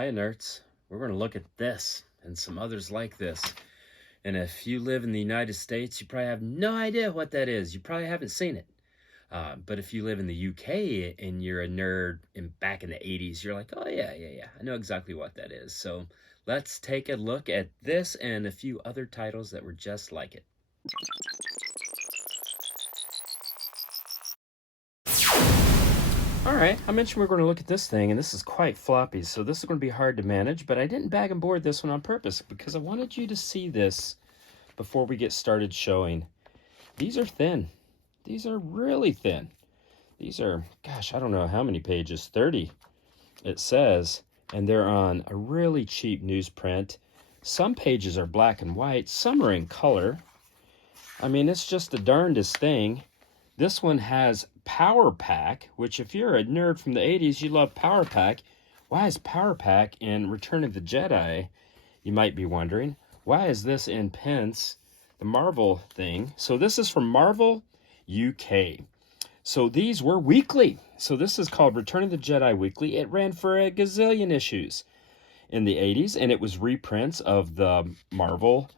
Hi, nerds. We're going to look at this and some others like this. And if you live in the United States, you probably have no idea what that is. You probably haven't seen it. But if you live in the UK and you're a nerd back in the 80s, you're like, oh, yeah. I know exactly what that is. So let's take a look at this and a few other titles that were just like it. All right, I mentioned we're going to look at this thing, and this is quite floppy, so this is going to be hard to manage, but I didn't bag and board this one on purpose because I wanted you to see this before we get started showing. These are thin. These are really thin. These are, gosh, I don't know how many pages, 30 it says, and they're on a really cheap newsprint. Some pages are black and white, some are in color. I mean, it's just the darndest thing. This one has Power Pack, which if you're a nerd from the 80s, you love Power Pack. Why is Power Pack in Return of the Jedi? You might be wondering. Why is this in Pence, the Marvel thing? So this is from Marvel UK. So these were weekly. So this is called Return of the Jedi Weekly. It ran for a gazillion issues in the 80s, and it was reprints of the Marvel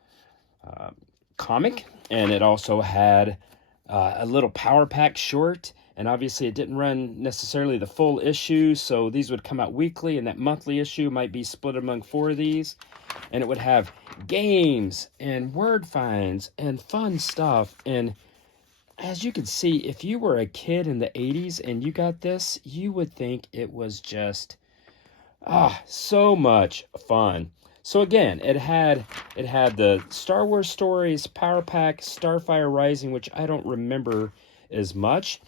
comic, and it also had a little Power Pack short, and obviously it didn't run necessarily the full issue, so these would come out weekly, and that monthly issue might be split among 4 of these, and it would have games and word finds and fun stuff. And as you can see, if you were a kid in the 80s and you got this, you would think it was just so much fun. So again, it had the Star Wars stories, Power Pack, Starfire Rising, which I don't remember as much.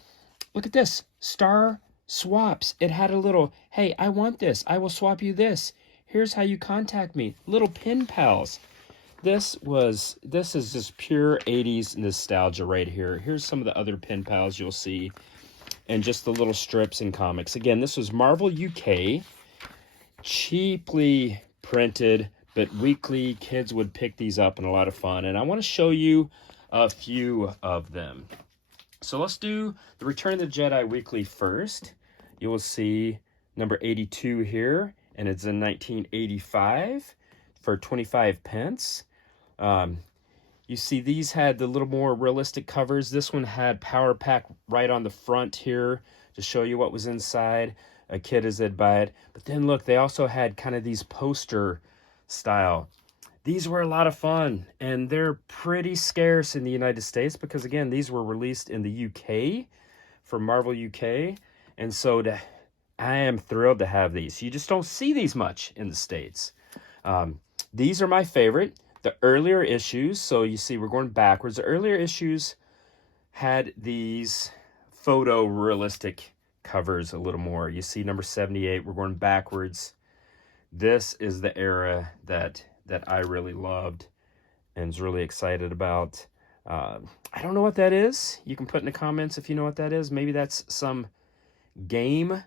Look at this, Star Swaps. It had a little, hey, I want this. I will swap you this. Here's how you contact me. Little pen pals. This is just pure 80s nostalgia right here. Here's some of the other pen pals you'll see, and just the little strips and comics. Again, this was Marvel UK, cheaply printed, but weekly. Kids would pick these up and a lot of fun, and I want to show you a few of them. So let's do the Return of the Jedi Weekly first. You will see number 82 here, and it's in 1985 for 25 pence. You see these had the little more realistic covers. This one had Power Pack right on the front here to show you what was inside. A kid as they'd buy it. But then look, they also had kind of these poster style. These were a lot of fun, and they're pretty scarce in the United States because, again, these were released in the UK for Marvel UK. And so I am thrilled to have these. You just don't see these much in the States. These are my favorite. The earlier issues, so you see we're going backwards. The earlier issues had these photo-realistic covers a little more. You see number 78, we're going backwards. This is the era that I really loved and was really excited about. I don't know what that is. You can put in the comments if you know what that is. Maybe that's some game.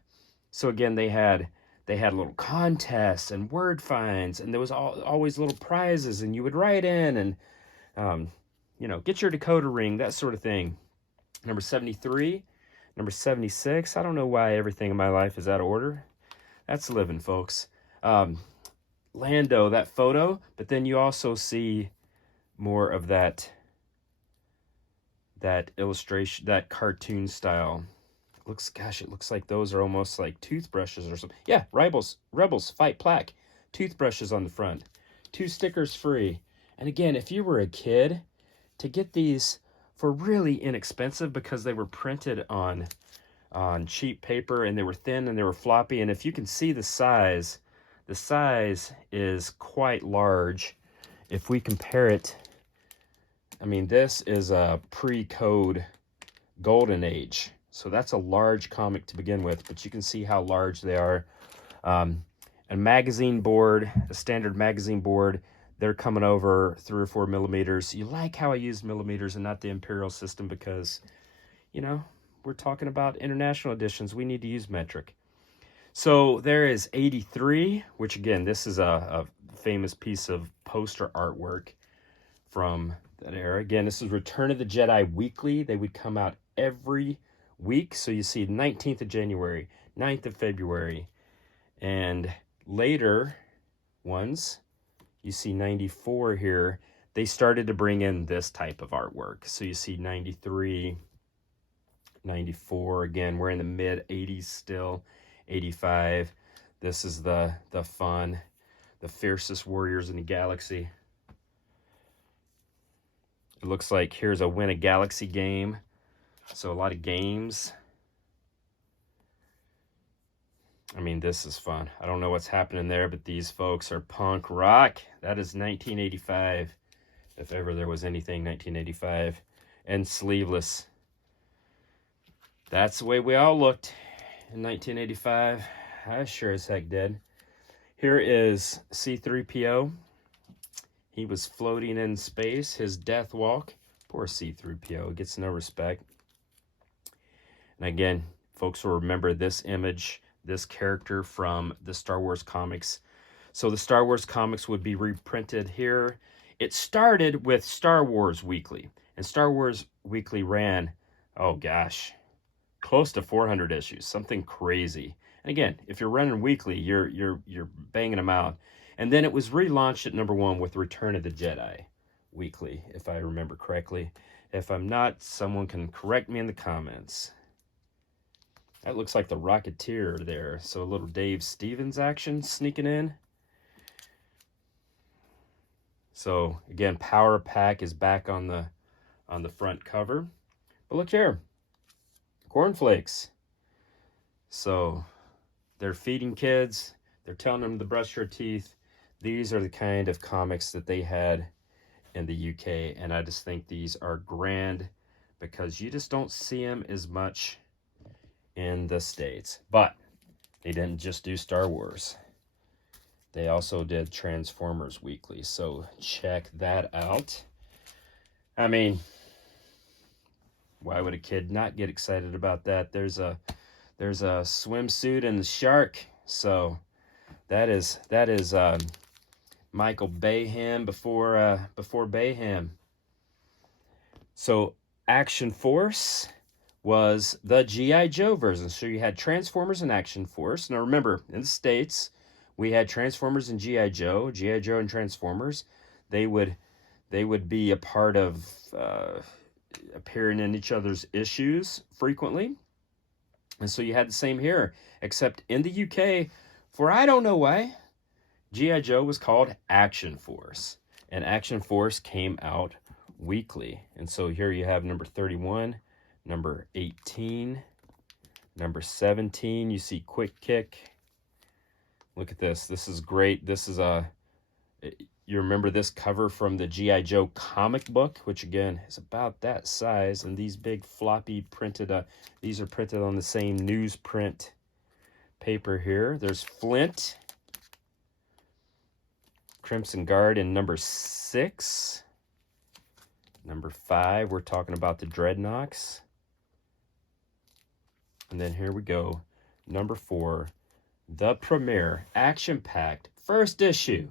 So again, they had little contests and word finds, and there was always little prizes, and you would write in and get your decoder ring, that sort of thing. Number 73, number 76. I don't know why everything in my life is out of order. That's living, folks. Lando, that photo, but then you also see more of that illustration, that cartoon style. It looks like those are almost like toothbrushes or something. Yeah, Rebels Fight Plaque. Toothbrushes on the front. 2 stickers free. And again, if you were a kid, to get these for really inexpensive because they were printed on cheap paper, and they were thin and they were floppy. And if you can see the size is quite large. If we compare it, I mean, this is a pre-code golden age. So that's a large comic to begin with, but you can see how large they are. A magazine board, a standard magazine board, they're coming over 3 or 4 millimeters. You like how I use millimeters and not the imperial system because, we're talking about international editions. We need to use metric. So there is 83, which again, this is a famous piece of poster artwork from that era. Again, this is Return of the Jedi Weekly. They would come out every week. So you see 19th of January, 9th of February, and later ones, you see 94 here, they started to bring in this type of artwork. So you see 93, 94, again, we're in the mid 80s still, 85. This is the fun, the fiercest warriors in the galaxy. It looks like here's a win a galaxy game. So a lot of games. I mean, this is fun. I don't know what's happening there, but these folks are punk rock. That is 1985, if ever there was anything 1985. And sleeveless. That's the way we all looked in 1985. I sure as heck did. Here is C-3PO. He was floating in space, his death walk. Poor C-3PO, gets no respect. And again, folks will remember this image, this character from the Star Wars comics. So the Star Wars comics would be reprinted here. It started with Star Wars Weekly, and Star Wars Weekly ran, oh gosh, close to 400 issues, something crazy. And again, if you're running weekly, you're banging them out. And then it was relaunched at #1 with Return of the Jedi Weekly, if I remember correctly. If I'm not, someone can correct me in the comments. That looks like the Rocketeer there. So a little Dave Stevens action sneaking in. So again, Power Pack is back on the front cover. But look here, cornflakes. So they're feeding kids. They're telling them to brush their teeth. These are the kind of comics that they had in the UK. And I just think these are grand because you just don't see them as much in the States. But they didn't just do Star Wars. They also did Transformers Weekly. So check that out. I mean, why would a kid not get excited about that? There's a swimsuit and the shark. So that is Michael Bayham before Bayham. So Action Force was the G.I. Joe version. So you had Transformers and Action Force. Now remember, in the States, we had Transformers and G.I. Joe. G.I. Joe and Transformers, they would be a part of appearing in each other's issues frequently. And so you had the same here, except in the UK, for I don't know why, G.I. Joe was called Action Force. And Action Force came out weekly. And so here you have number 31, number 18, number 17. You see Quick Kick. Look at this. This is great. This is you remember this cover from the G.I. Joe comic book, which again is about that size. And these big floppy printed, these are printed on the same newsprint paper here. There's Flint, Crimson Guard in number 6. Number 5, we're talking about the Dreadnoks. And then here we go. Number 4, the premiere, action-packed first issue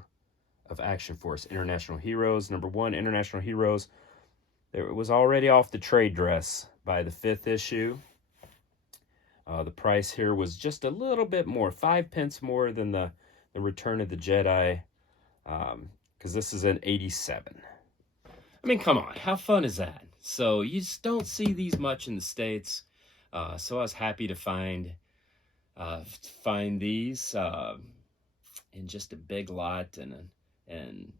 of Action Force International Heroes. Number 1, International Heroes. It was already off the trade dress by the 5th issue. The price here was just a little bit more, 5 pence more than the Return of the Jedi, because this is an 87. I mean, come on, how fun is that? So you just don't see these much in the States. So I was happy to find these in just a big lot, and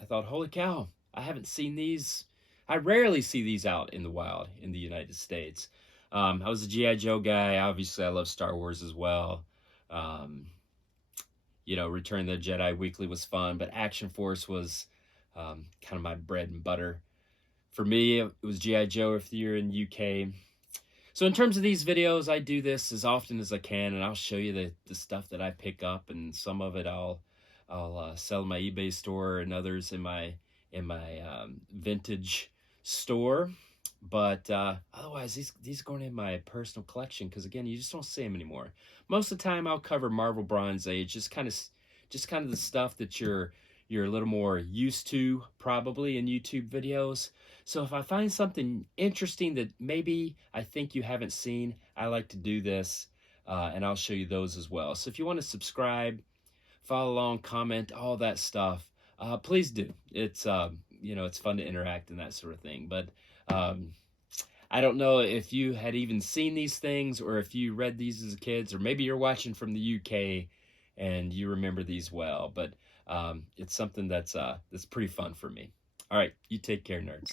I thought, holy cow, I haven't seen these. I rarely see these out in the wild in the United States. I was a G.I. Joe guy. Obviously, I love Star Wars as well. You know, Return of the Jedi Weekly was fun, but Action Force was kind of my bread and butter. For me, it was G.I. Joe if you're in UK. So in terms of these videos, I do this as often as I can, and I'll show you the stuff that I pick up, and some of it I'll sell in my eBay store, and others in my vintage store. But otherwise, these are going in my personal collection because, again, you just don't see them anymore. Most of the time, I'll cover Marvel Bronze Age, just kind of the stuff that you're a little more used to probably in YouTube videos. So if I find something interesting that maybe I think you haven't seen, I like to do this. and I'll show you those as well. So if you want to subscribe, follow along, comment, all that stuff, please do. It's you know, it's fun to interact and that sort of thing. But I don't know if you had even seen these things, or if you read these as kids, or maybe you're watching from the UK and you remember these well. But it's something that's pretty fun for me. All right, you take care, nerds.